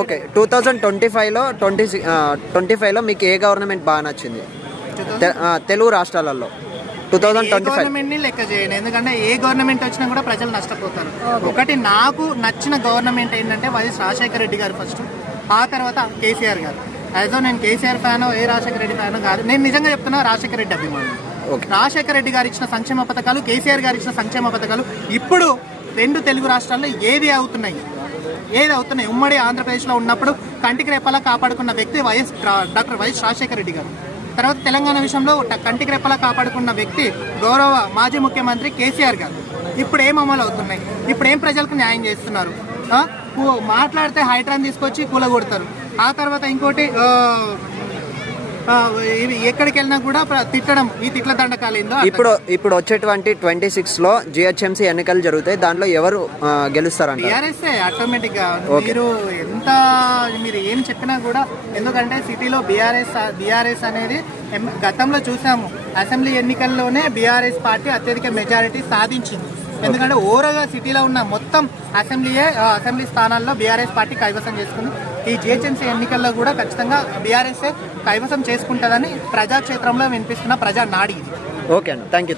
Okay 2025లో 25లో మీకు ఏ government బాగా నచ్చింది తెలుగు రాష్ట్రాలలో? 2025 గవర్నమెంట్ ని లెక్క చేయను, ఎందుకంటే ఏ గవర్నమెంట్ వచ్చినా కూడా ప్రజలు నష్టపోతారు. ఒకటి నాకు నచ్చిన గవర్నమెంట్ ఏంటంటే వైఎస్ రాజశేఖర రెడ్డి గారు ఫస్ట్, ఆ తర్వాత కేసీఆర్ గారు. యాజో నేను కేసీఆర్ ఫ్యాన్, ఏ రాజశేఖర రెడ్డి ఫ్యాన్ కాదు, నేను నిజంగా చెప్తున్నా రాజశేఖర రెడ్డి అభిమాని. రాజశేఖర రెడ్డి గారు ఇచ్చిన సంక్షేమ పథకాలు, కేసీఆర్ గారు ఇచ్చిన సంక్షేమ పథకాలు ఇప్పుడు రెండు తెలుగు రాష్ట్రాల్లో ఏది అవుతున్నాయి ఉమ్మడి ఆంధ్రప్రదేశ్లో ఉన్నప్పుడు కంటికి రెప్పలా కాపాడుకున్న వ్యక్తి డాక్టర్ వైఎస్ రాజశేఖర రెడ్డి గారు. తర్వాత తెలంగాణ విషయంలో కంటికి రెప్పలా కాపాడుకున్న వ్యక్తి గౌరవ మాజీ ముఖ్యమంత్రి కేసీఆర్ గారు. ఇప్పుడు ఏం అమలు అవుతున్నాయి, ఇప్పుడు ఏం ప్రజలకు న్యాయం చేస్తున్నారు? మాట్లాడితే హైడ్రాన్ తీసుకొచ్చి కూలగొడతారు. ఆ తర్వాత ఇంకోటి ఎక్కడికి వెళ్ళినా కూడా తిట్టడం, ఈ తిట్ల దండకాలేందో. ఇప్పుడు వచ్చేటువంటి 26లో జిహెచ్ఎంసీ ఎన్నికలు జరుగుతాయి, దాంట్లో ఎవరు గెలుస్తారంట? టీఆర్ఎస్ ఆటోమేటిక్ గా. మీరు ఏం చెప్పినా కూడా, ఎందుకంటే సిటీలో బీఆర్ఎస్ అనేది గతంలో చూసాము. అసెంబ్లీ ఎన్నికల్లోనే బీఆర్ఎస్ పార్టీ అత్యధిక మెజారిటీ సాధించింది. ఎందుకంటే ఓవరాల్గా సిటీలో ఉన్న మొత్తం అసెంబ్లీ స్థానాల్లో బీఆర్ఎస్ పార్టీ కైవసం చేసుకుంది. ఈ జిహెచ్ఎంసీ ఎన్నికల్లో కూడా ఖచ్చితంగా బీఆర్ఎస్ కైవసం చేసుకుంటుందని ప్రజాక్షేత్రంలో వినిపిస్తున్న ప్రజా నాడి ఇది. ఓకే అండి, థ్యాంక్ యూ.